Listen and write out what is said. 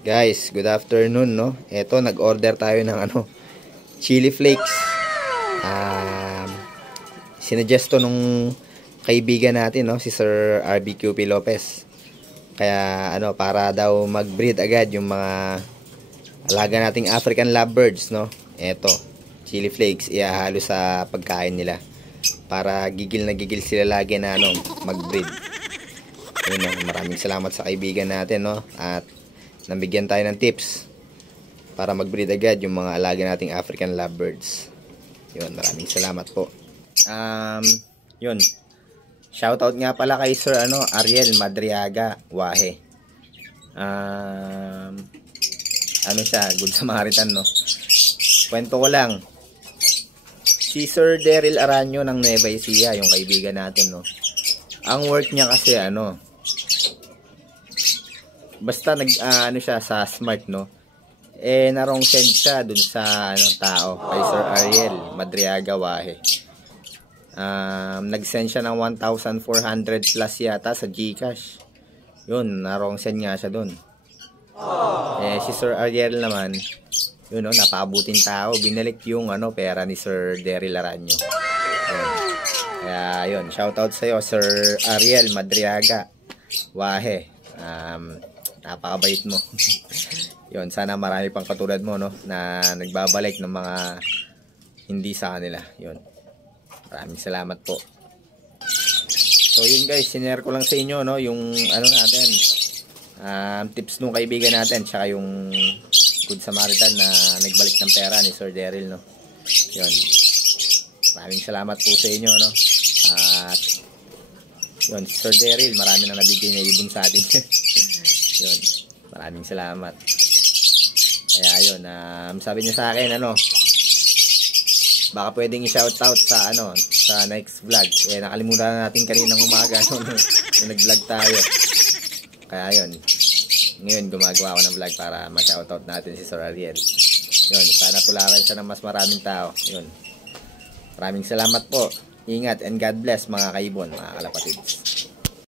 Guys, good afternoon, no? Eto, nag-order tayo ng chili flakes. Sinuggest to nung kaibigan natin, no? Si Sir RBQP Lopez. Kaya, para daw mag-breed agad yung mga alaga nating African lovebirds, no? Eto, chili flakes, ihahalo sa pagkain nila. Para gigil na gigil sila lagi na, mag-breed. Yun, no? Maraming salamat sa kaibigan natin, no? At nabigyan tayo ng tips para mag-breed agad yung mga alaga nating African lovebirds. Yun, maraming salamat po. Yun. Shoutout nga pala kay Sir Ariel Madriaga Wahe. Siya, Good Samaritan, no? Kwento ko lang. Si Sir Daryl Aranyo ng Nueva Ecija, yung kaibigan natin, no? Ang work niya kasi basta siya sa Smart, no? Narong send siya dun sa tao kay Sir Ariel Madriaga Wahe. Nag-send siya ng 1,400 plus yata sa GCash. Yun, narong send nga siya dun. Si Sir Ariel naman, yun, napabuting tao, binalik yung pera ni Sir Daryl Aranyo. Kaya yun, shoutout sa iyo Sir Ariel Madriaga Wahe. Napakabait mo. Yun, sana marami pang katulad mo, no, na nagbabalik ng mga hindi sa kanila. Yun. Maraming salamat po. So yun guys, sinare ko lang sa inyo, no, yung natin. Tips nung kaibigan natin, tsaka yung Good Samaritan na nagbalik ng pera ni Sir Daryl, no. Yun. Maraming salamat po sa inyo, no. At yun, Sir Daryl, marami na nabigay na ibon sa atin. Yun, maraming salamat. Kaya yun, sabi niya sa akin, baka pwedeng i-shoutout sa sa next vlog. Nakalimutan na natin kaninang umaga nung nag-vlog tayo. Kaya yun, ngayon gumagawa ako ng vlog para ma-shoutout natin si Sir Ariel. Yun, sana tularan siya ng mas maraming tao. Yun, maraming salamat po. Ingat and God bless mga kaibon, mga kalapatids.